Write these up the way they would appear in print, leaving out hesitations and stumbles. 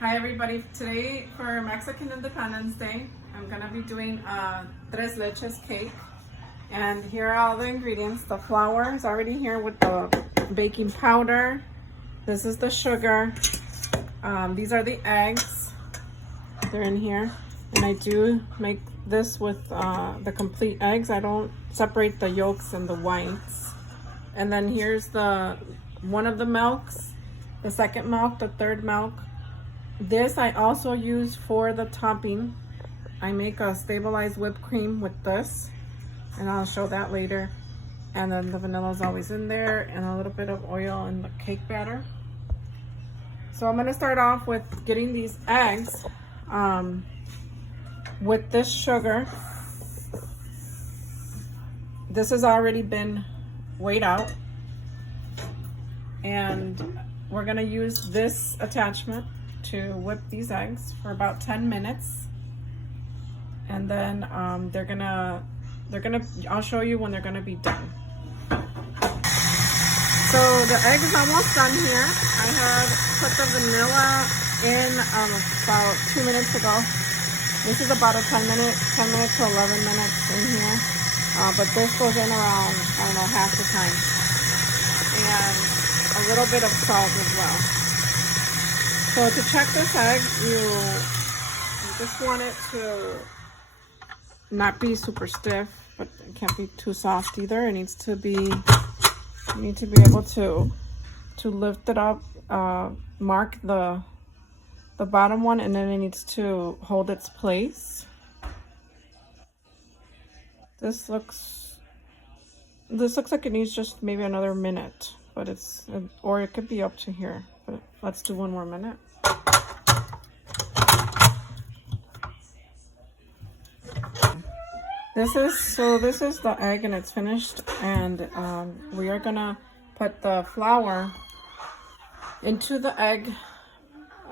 Hi everybody, today for Mexican Independence Day, I'm going to be doing a tres leches cake. And here are all the ingredients. The flour is already here with the baking powder. This is the sugar. These are the eggs. They're in here. And I do make this with the complete eggs. I don't separate the yolks and the whites. And then here's one of the milks, the second milk, the third milk. This I also use for the topping. I make a stabilized whipped cream with this, and I'll show that later. And then the vanilla is always in there, and a little bit of oil in the cake batter. So I'm gonna start off with getting these eggs with this sugar. This has already been weighed out, and we're gonna use this attachment to whip these eggs for about 10 minutes, and then I'll show you when they're gonna be done. So the egg is almost done here. I had put the vanilla in about 2 minutes ago. This is about a 10 minute to 11 minutes in here, but this goes in around, I don't know, half the time, and a little bit of salt as well. So to check this egg, you just want it to not be super stiff, but it can't be too soft either. It needs to be, you need to be able to lift it up, mark the bottom one, and then it needs to hold its place. This looks like it needs just maybe another minute, but or it could be up to here. But let's do one more minute. This is the egg, and it's finished, and we are gonna put the flour into the egg.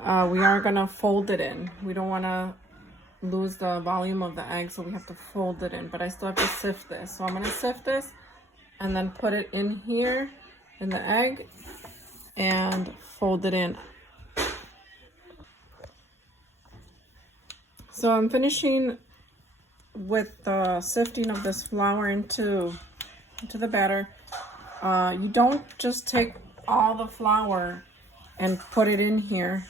We are gonna fold it in. We don't want to lose the volume of the egg, so we have to fold it in, but I still have to sift this. So I'm gonna sift this and then put it in here in the egg and fold it in. So I'm finishing with the sifting of this flour into the batter. You don't just take all the flour and put it in here.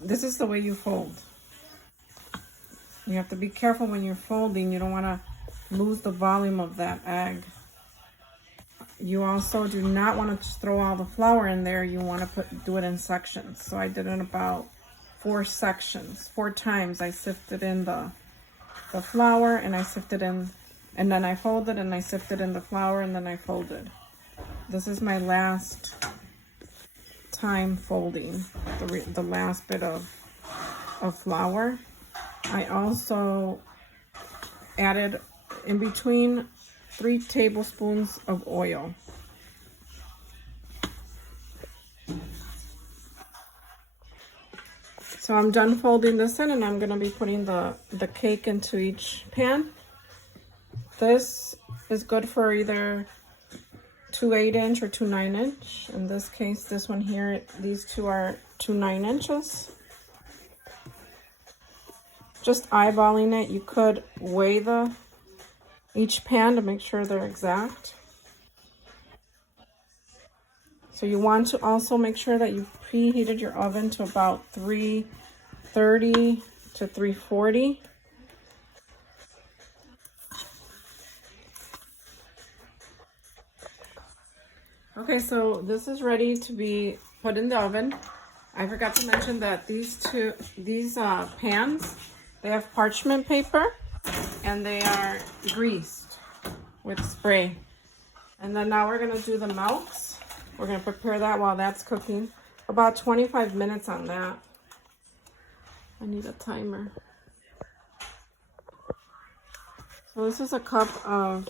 This is the way you fold. You have to be careful when you're folding. You don't want to lose the volume of that egg. You also do not want to just throw all the flour in there. You want to do it in sections. So I did it in about 4 sections. 4 times I sifted in the flour, and I sifted in, and then I folded, and I sifted in the flour, and then I folded. This is my last time folding the last bit of flour. I also added in between 3 tablespoons of oil. So I'm done folding this in, and I'm going to be putting the cake into each pan. This is good for either 2 8-inch or 2 9-inch. In this case, this one here, these two are 2 9 inches. Just eyeballing it, you could weigh each pan to make sure they're exact. So you want to also make sure that you preheated your oven to about 330 to 340. Okay, so this is ready to be put in the oven. I forgot to mention that these pans, they have parchment paper, and they are greased with spray. And then now we're gonna do the milks. We're gonna prepare that while that's cooking. About 25 minutes on that. I need a timer. So this is a cup of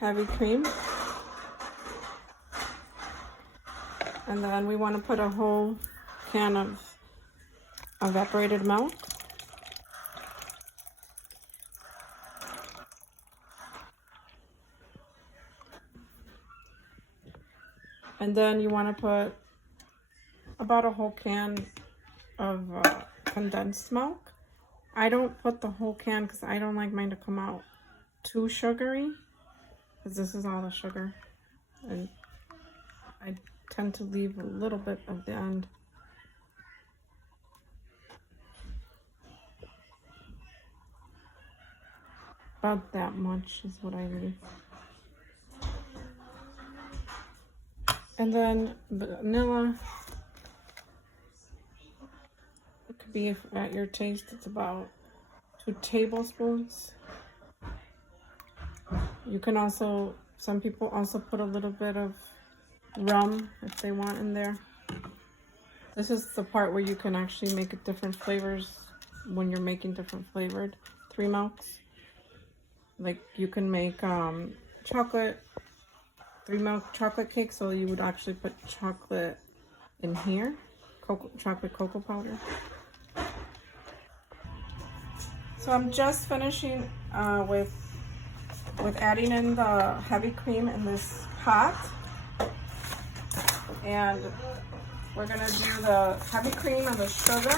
heavy cream. And then we want to put a whole can of evaporated milk. And then you want to put about a whole can of condensed milk. I don't put the whole can because I don't like mine to come out too sugary, because this is all the sugar, and I tend to leave a little bit of the end. About that much is what I leave. And then vanilla, it could be at your taste. It's about 2 tablespoons. You can also, some people also put a little bit of rum if they want in there. This is the part where you can actually make it different flavors when you're making different flavored 3 milks. Like you can make chocolate, 3 milk chocolate cake, so you would actually put chocolate in here, chocolate cocoa powder. So I'm just finishing with adding in the heavy cream in this pot, and we're gonna do the heavy cream and the sugar.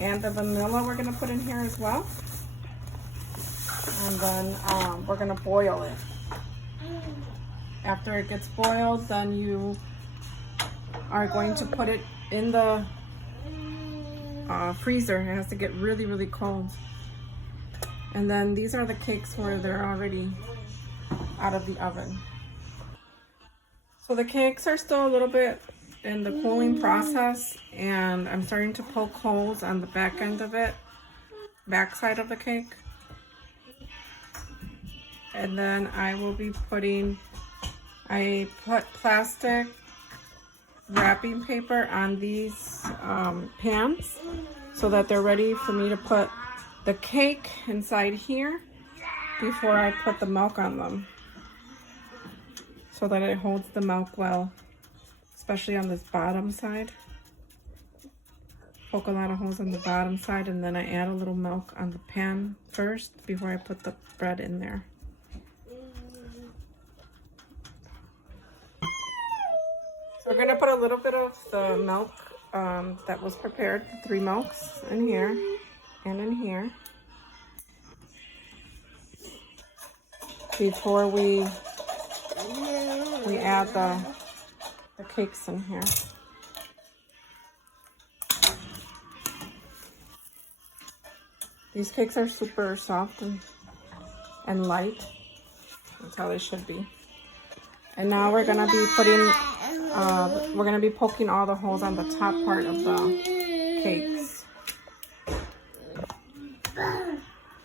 And the vanilla we're gonna put in here as well. And then we're gonna boil it. After it gets boiled, then you are going to put it in the freezer. It has to get really, really cold. And then these are the cakes where they're already out of the oven. So the cakes are still a little bit in the cooling process, and I'm starting to poke holes on the back end of it, back side of the cake. And then I will be I put plastic wrapping paper on these pans so that they're ready for me to put the cake inside here before I put the milk on them, so that it holds the milk well, especially on this bottom side. Poke a lot of holes on the bottom side, and then I add a little milk on the pan first before I put the bread in there. So we're gonna put a little bit of the milk that was prepared, 3 milks, in here and in here before we add the cakes in here. These cakes are super soft and light. That's how they should be. And now we're gonna be poking all the holes on the top part of the cakes.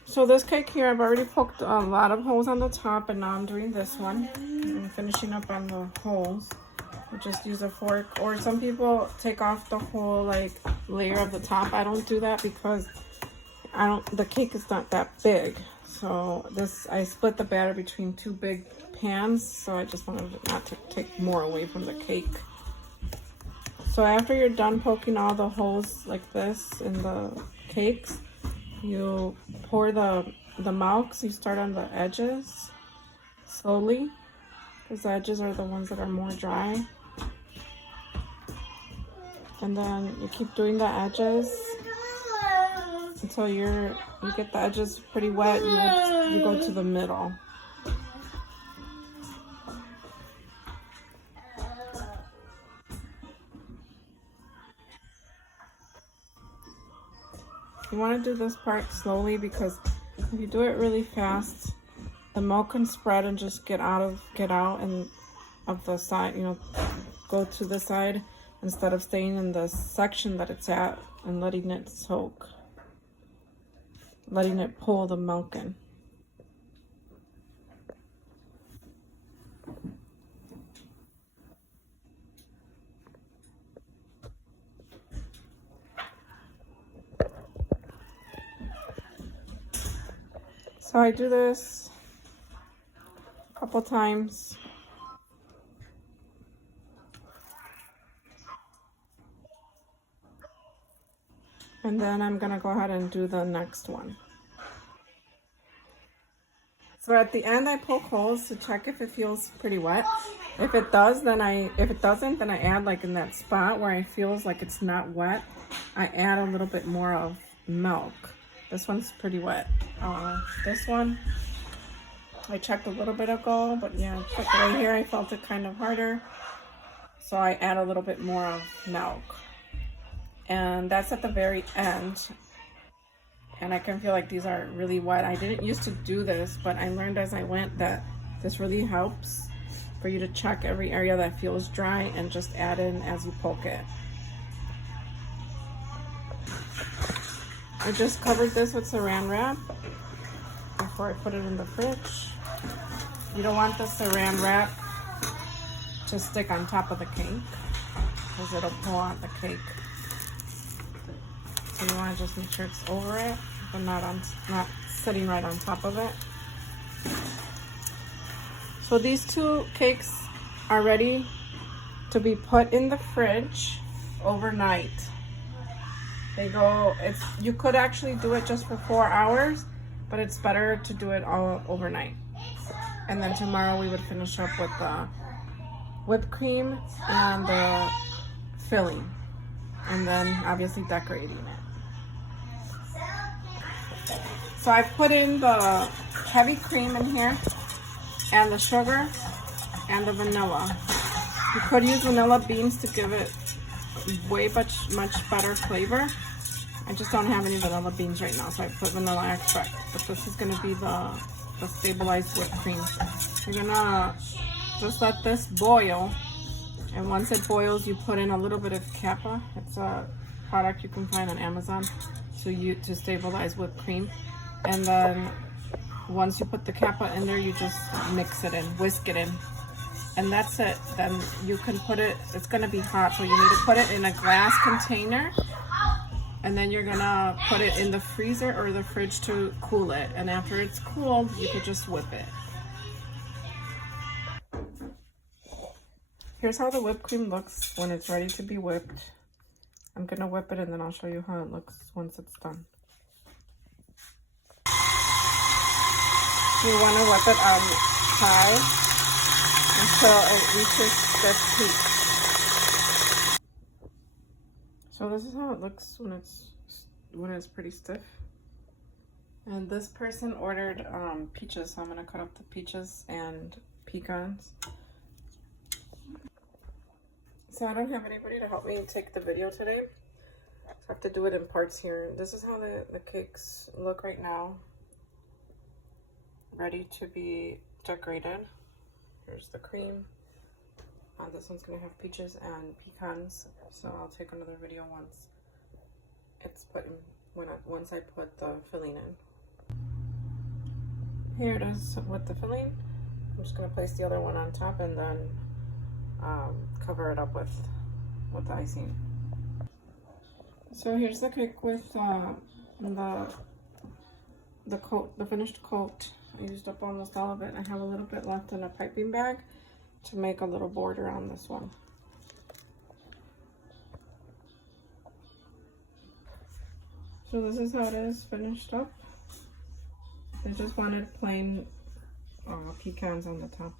So this cake here, I've already poked a lot of holes on the top, and now I'm doing this one. I'm finishing up on the holes. I just use a fork, or some people take off the whole layer of the top. I don't do that because the cake is not that big. So I split the batter between 2 big pans, so I just wanted not to take more away from the cake. So after you're done poking all the holes like this in the cakes, you pour the milk. So you start on the edges slowly, because the edges are the ones that are more dry. And then you keep doing the edges until you get the edges pretty wet. You go to the middle. You want to do this part slowly, because if you do it really fast, the milk can spread and just get out and of the side, go to the side instead of staying in the section that it's at and letting it soak, letting it pull the milk in. So I do this a couple times. And then I'm gonna go ahead and do the next one. So at the end I poke holes to check if it feels pretty wet. If it does, if it doesn't, then I add, like in that spot where it feels like it's not wet, I add a little bit more of milk. This one's pretty wet. This one I checked a little bit ago, but yeah, check right here, I felt it kind of harder. So I add a little bit more of milk. And that's at the very end. And I can feel like these are really wet. I didn't used to do this, but I learned as I went that this really helps for you to check every area that feels dry and just add in as you poke it. I just covered this with saran wrap before I put it in the fridge. You don't want the saran wrap to stick on top of the cake because it'll pull out the cake. So you want to just make sure it's over it, but not sitting right on top of it. So these two cakes are ready to be put in the fridge overnight. You could actually do it just for 4 hours, but it's better to do it all overnight. And then tomorrow we would finish up with the whipped cream and the filling, and then obviously decorating it. So I put in the heavy cream in here and the sugar and the vanilla. You could use vanilla beans to give it way much better flavor. I just don't have any vanilla beans right now, so I put vanilla extract. But this is gonna be the stabilized whipped cream. You're gonna just let this boil, and once it boils, you put in a little bit of Kappa. It's a product you can find on Amazon to stabilize whipped cream. And then once you put the Kappa in there, you just mix it in, whisk it in, and that's it. Then you can put it, it's gonna be hot, so you need to put it in a glass container, and then you're gonna put it in the freezer or the fridge to cool it. And after it's cooled, you could just whip it. Here's how the whipped cream looks when it's ready to be whipped. I'm gonna whip it and then I'll show you how it looks once it's done. You want to whip it on high until it reaches stiff heat. So this is how it looks when it's pretty stiff. And this person ordered peaches, so I'm gonna cut up the peaches and pecans. So I don't have anybody to help me take the video today, so I have to do it in parts here. This is how the cakes look right now, ready to be decorated. Here's the cream. This one's gonna have peaches and pecans, so I'll take another video once it's put in, once I put the filling in. Here it is with the filling. I'm just gonna place the other one on top and then cover it up with the icing. So here's the cake with the coat, the finished coat. I used up almost all of it. I have a little bit left in a piping bag to make a little border on this one. So this is how it is finished up. I just wanted plain pecans on the top.